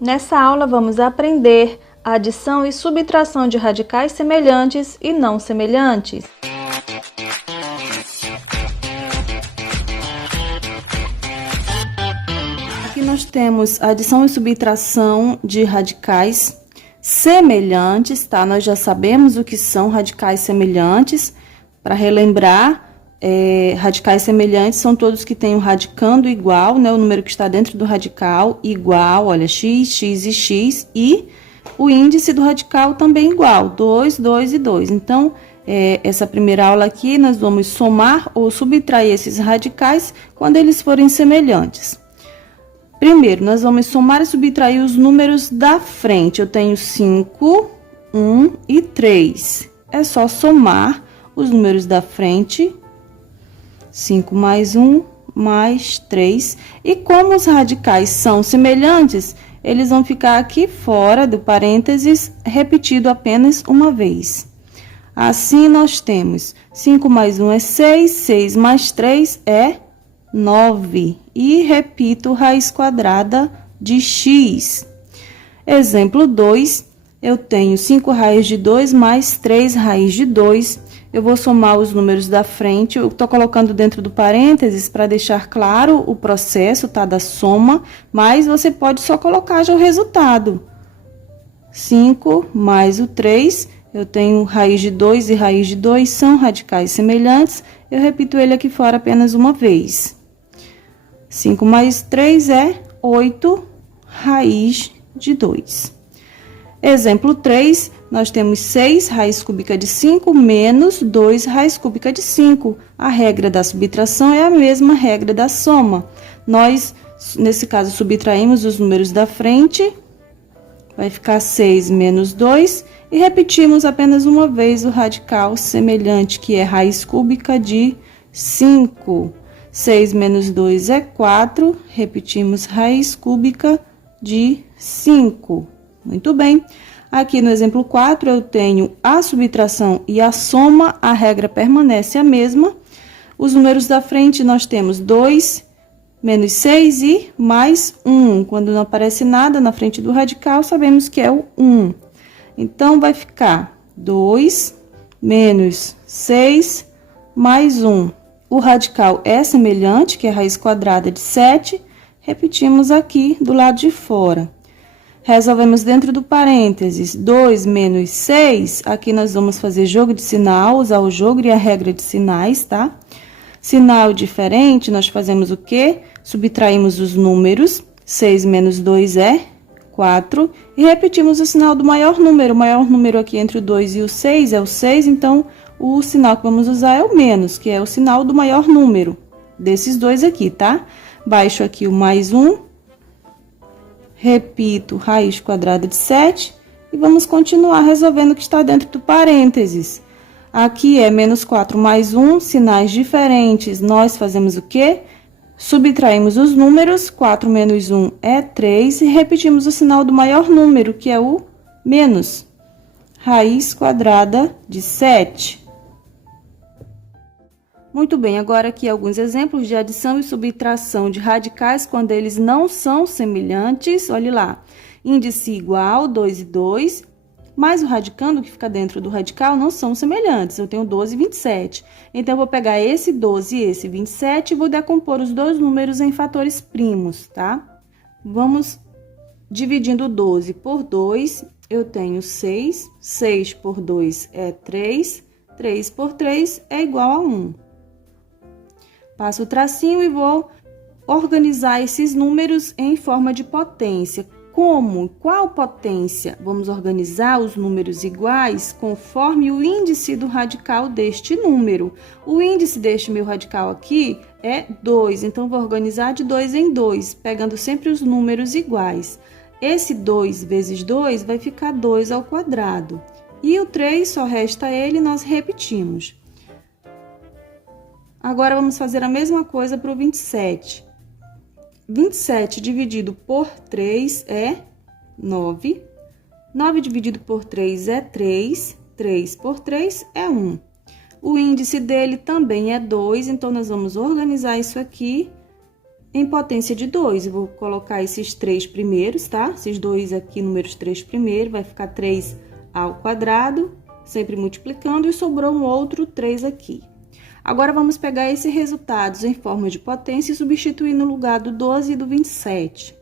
Nessa aula vamos aprender a adição e subtração de radicais semelhantes e não semelhantes. Aqui nós temos a adição e subtração de radicais semelhantes, tá? Nós já sabemos o que são radicais semelhantes. Para relembrar, radicais semelhantes são todos que têm o radicando igual, né? O número que está dentro do radical igual, olha, x, x e x, e o índice do radical também igual, 2, 2 e 2. Então, essa primeira aula aqui, nós vamos somar ou subtrair esses radicais quando eles forem semelhantes. Primeiro, nós vamos somar e subtrair os números da frente. Eu tenho 5, 1 e 3. É só somar os números da frente, 5 mais 1 mais 3. E como os radicais são semelhantes, eles vão ficar aqui fora do parênteses, repetido apenas uma vez. Assim, nós temos 5 mais 1 é 6, 6 mais 3 é 9. E repito, raiz quadrada de x. Exemplo 2, eu tenho 5 raiz de 2 mais 3 raiz de 2. Eu vou somar os números da frente, eu estou colocando dentro do parênteses para deixar claro o processo, tá, da soma, mas você pode só colocar já o resultado. 5 mais o 3, eu tenho raiz de 2 e raiz de 2, são radicais semelhantes, eu repito ele aqui fora apenas uma vez. 5 mais 3 é 8 raiz de 2. Exemplo 3, nós temos 6 raiz cúbica de 5 menos 2 raiz cúbica de 5. A regra da subtração é a mesma regra da soma. Nós, nesse caso, subtraímos os números da frente, vai ficar 6 menos 2, e repetimos apenas uma vez o radical semelhante, que é raiz cúbica de 5. 6 menos 2 é 4, repetimos raiz cúbica de 5. Muito bem. Aqui no exemplo 4, eu tenho a subtração e a soma, a regra permanece a mesma. Os números da frente, nós temos 2, menos 6 e mais 1. Quando não aparece nada na frente do radical, sabemos que é o 1. Então, vai ficar 2 menos 6 mais 1. O radical é semelhante, que é a raiz quadrada de 7. Repetimos aqui do lado de fora. Resolvemos dentro do parênteses 2 menos 6. Aqui nós vamos fazer jogo de sinal, usar o jogo e a regra de sinais, tá? Sinal diferente, nós fazemos o quê? Subtraímos os números. 6 menos 2 é 4. E repetimos o sinal do maior número. O maior número aqui entre o 2 e o 6 é o 6, então o sinal que vamos usar é o menos, que é o sinal do maior número. Desses dois aqui, tá? Baixo aqui o mais 1. Repito, raiz quadrada de 7. E vamos continuar resolvendo o que está dentro do parênteses. Aqui é menos 4 mais 1, sinais diferentes. Nós fazemos o quê? Subtraímos os números. 4 menos 1 é 3. E repetimos o sinal do maior número, que é o menos. Raiz quadrada de 7. Muito bem, agora aqui alguns exemplos de adição e subtração de radicais quando eles não são semelhantes. Olha lá, índice igual, 2 e 2, mas o radicando que fica dentro do radical não são semelhantes. Eu tenho 12 e 27. Então, eu vou pegar esse 12 e esse 27 e vou decompor os dois números em fatores primos, tá? Vamos dividindo 12 por 2, eu tenho 6. 6 por 2 é 3. 3 por 3 é igual a 1. Passo o tracinho e vou organizar esses números em forma de potência. Como? Qual potência? Vamos organizar os números iguais conforme o índice do radical deste número. O índice deste meu radical aqui é 2, então vou organizar de 2 em 2, pegando sempre os números iguais. Esse 2 vezes 2 vai ficar 2 ao quadrado. E o 3 só resta ele, nós repetimos. Agora, vamos fazer a mesma coisa para o 27. 27 dividido por 3 é 9. 9 dividido por 3 é 3. 3 por 3 é 1. O índice dele também é 2, então nós vamos organizar isso aqui em potência de 2. Eu vou colocar esses 3 primeiros, tá? Esses dois aqui, números 3 primeiro, vai ficar 3 ao quadrado, sempre multiplicando, e sobrou um outro 3 aqui. Agora, vamos pegar esses resultados em forma de potência e substituir no lugar do 12 e do 27.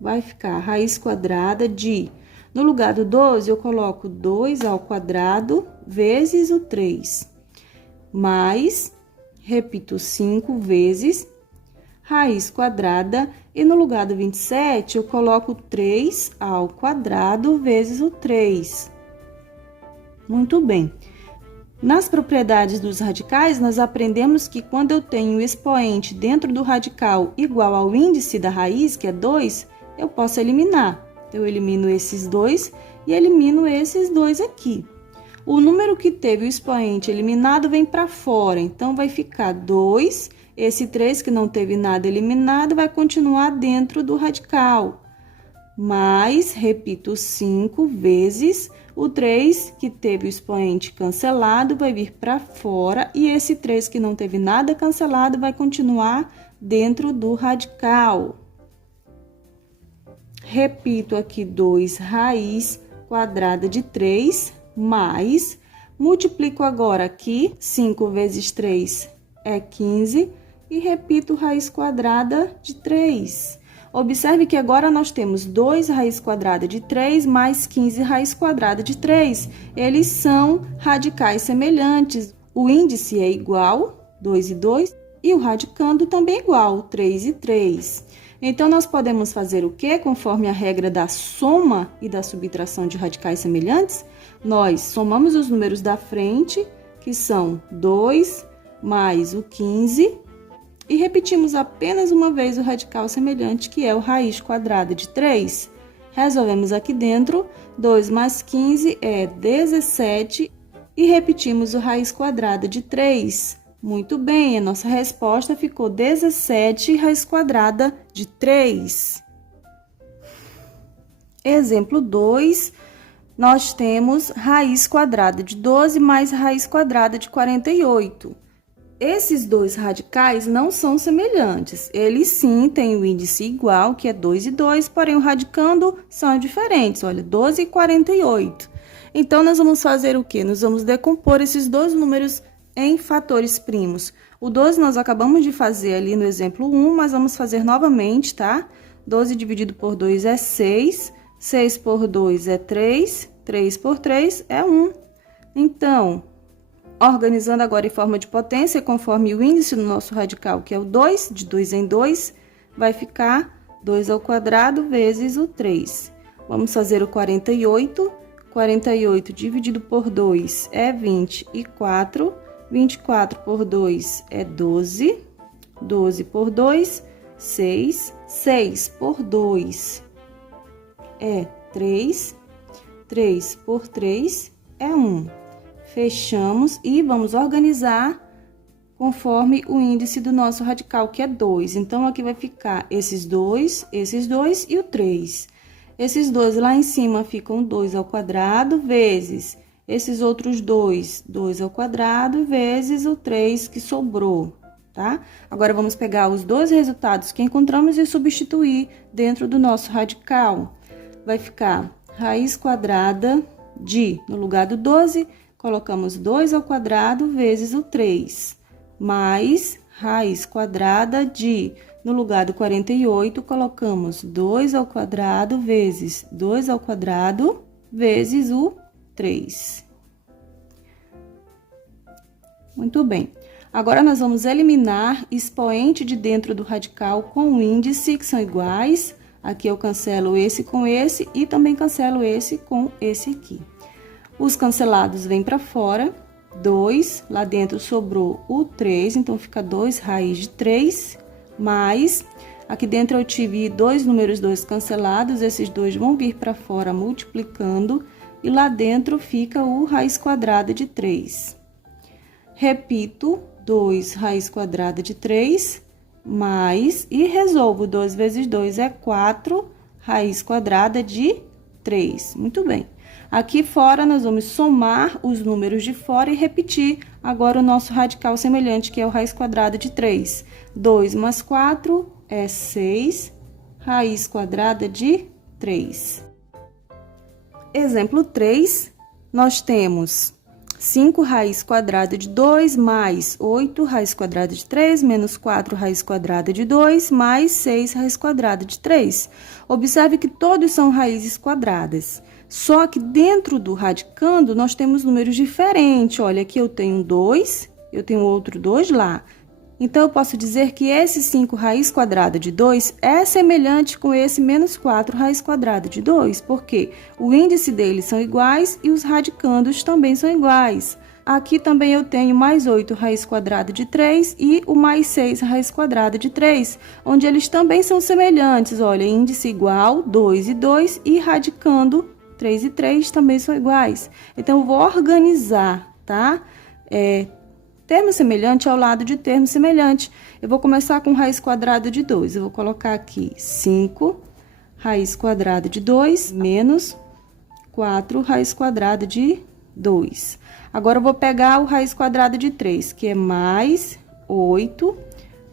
Vai ficar raiz quadrada de... No lugar do 12, eu coloco 2 ao quadrado vezes o 3. Mais, repito, 5 vezes raiz quadrada. E no lugar do 27, eu coloco 3 ao quadrado vezes o 3. Muito bem. Nas propriedades dos radicais, nós aprendemos que quando eu tenho o expoente dentro do radical igual ao índice da raiz, que é 2, eu posso eliminar. Então, eu elimino esses 2 e elimino esses 2 aqui. O número que teve o expoente eliminado vem para fora, então vai ficar 2. Esse 3 que não teve nada eliminado vai continuar dentro do radical. Mais, repito, 5 vezes o 3 que teve o expoente cancelado vai vir para fora e esse 3 que não teve nada cancelado vai continuar dentro do radical. Repito aqui 2 raiz quadrada de 3 mais, multiplico agora aqui, 5 vezes 3 é 15 e repito raiz quadrada de 3. Observe que agora nós temos 2 raiz quadrada de 3 mais 15 raiz quadrada de 3. Eles são radicais semelhantes. O índice é igual, 2 e 2, e o radicando também é igual, 3 e 3. Então, nós podemos fazer o quê? Conforme a regra da soma e da subtração de radicais semelhantes, nós somamos os números da frente, que são 2 mais o 15, e repetimos apenas uma vez o radical semelhante, que é o raiz quadrada de 3. Resolvemos aqui dentro, 2 mais 15 é 17, e repetimos o raiz quadrada de 3. Muito bem, a nossa resposta ficou 17 raiz quadrada de 3. Exemplo 2, nós temos raiz quadrada de 12 mais raiz quadrada de 48. Esses dois radicais não são semelhantes. Eles sim têm o índice igual, que é 2 e 2, porém o radicando são diferentes. Olha, 12 e 48. Então, nós vamos fazer o quê? Nós vamos decompor esses dois números em fatores primos. O 12 nós acabamos de fazer ali no exemplo 1, mas vamos fazer novamente, tá? 12 dividido por 2 é 6, 6 por 2 é 3, 3 por 3 é 1. Então, organizando agora em forma de potência, conforme o índice do nosso radical, que é o 2, de 2 em 2, vai ficar 2 ao quadrado vezes o 3. Vamos fazer o 48. 48 dividido por 2 é 24. 24 por 2 é 12. 12 por 2, 6. 6 por 2 é 3. 3 por 3 é 1. Fechamos e vamos organizar conforme o índice do nosso radical, que é 2. Então, aqui vai ficar esses dois e o 3. Esses dois lá em cima ficam 2 ao quadrado vezes esses outros 2, 2 ao quadrado vezes o 3 que sobrou, tá? Agora, vamos pegar os dois resultados que encontramos e substituir dentro do nosso radical. Vai ficar raiz quadrada de, no lugar do 12, colocamos 2 ao quadrado vezes o 3, mais raiz quadrada de, no lugar do 48, colocamos 2 ao quadrado vezes 2 ao quadrado vezes o 3. Muito bem. Agora, nós vamos eliminar expoente de dentro do radical com o índice, que são iguais. Aqui eu cancelo esse com esse e também cancelo esse com esse aqui. Os cancelados vêm para fora, 2, lá dentro sobrou o 3, então fica 2 raiz de 3, mais, aqui dentro eu tive dois números 2 cancelados, esses dois vão vir para fora multiplicando, e lá dentro fica o raiz quadrada de 3. Repito, 2 raiz quadrada de 3, mais, e resolvo, 2 vezes 2 é 4, raiz quadrada de 3. Muito bem. Aqui fora, nós vamos somar os números de fora e repetir agora o nosso radical semelhante, que é o raiz quadrada de 3. 2 mais 4, é 6 raiz quadrada de 3. Exemplo 3, nós temos 5 raiz quadrada de 2 mais 8 raiz quadrada de 3 menos 4 raiz quadrada de 2 mais 6 raiz quadrada de 3. Observe que todos são raízes quadradas, só que dentro do radicando nós temos números diferentes. Olha, aqui eu tenho 2, eu tenho outro 2 lá. Então, eu posso dizer que esse 5 raiz quadrada de 2 é semelhante com esse menos 4 raiz quadrada de 2, porque o índice deles são iguais e os radicandos também são iguais. Aqui também eu tenho mais 8 raiz quadrada de 3 e o mais 6 raiz quadrada de 3, onde eles também são semelhantes. Olha, índice igual, 2 e 2, e radicando, 3 e 3 também são iguais. Então, eu vou organizar, tá? Termo semelhante ao lado de termo semelhante. Eu vou começar com raiz quadrada de 2. Eu vou colocar aqui 5 raiz quadrada de 2 menos 4 raiz quadrada de 2. Agora, eu vou pegar o raiz quadrada de 3, que é mais 8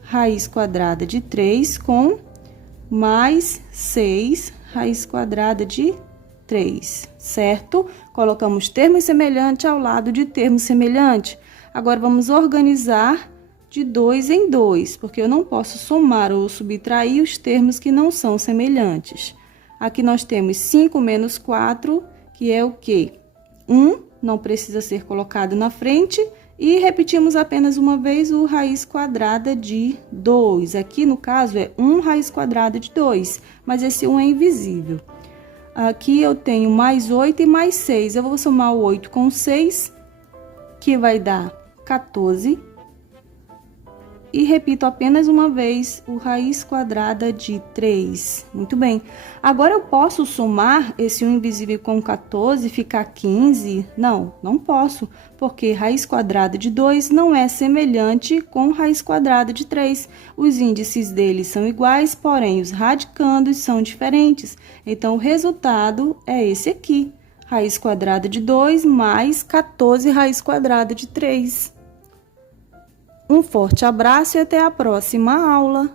raiz quadrada de 3 com mais 6 raiz quadrada de 3, certo? Colocamos termo semelhante ao lado de termo semelhante. Agora, vamos organizar de 2 em 2, porque eu não posso somar ou subtrair os termos que não são semelhantes. Aqui nós temos 5 menos 4, que é o quê? 1, não precisa ser colocado na frente, e repetimos apenas uma vez o raiz quadrada de 2. Aqui, no caso, é 1 raiz quadrada de 2, mas esse 1 é invisível. Aqui eu tenho mais 8 e mais 6. Eu vou somar o 8 com 6, que vai dar 14, e repito apenas uma vez o raiz quadrada de 3. Muito bem. Agora, eu posso somar esse 1 invisível com 14 e ficar 15? Não, não posso, porque raiz quadrada de 2 não é semelhante com raiz quadrada de 3. Os índices deles são iguais, porém, os radicandos são diferentes. Então, o resultado é esse aqui. Raiz quadrada de 2 mais 14 raiz quadrada de 3. Um forte abraço e até a próxima aula!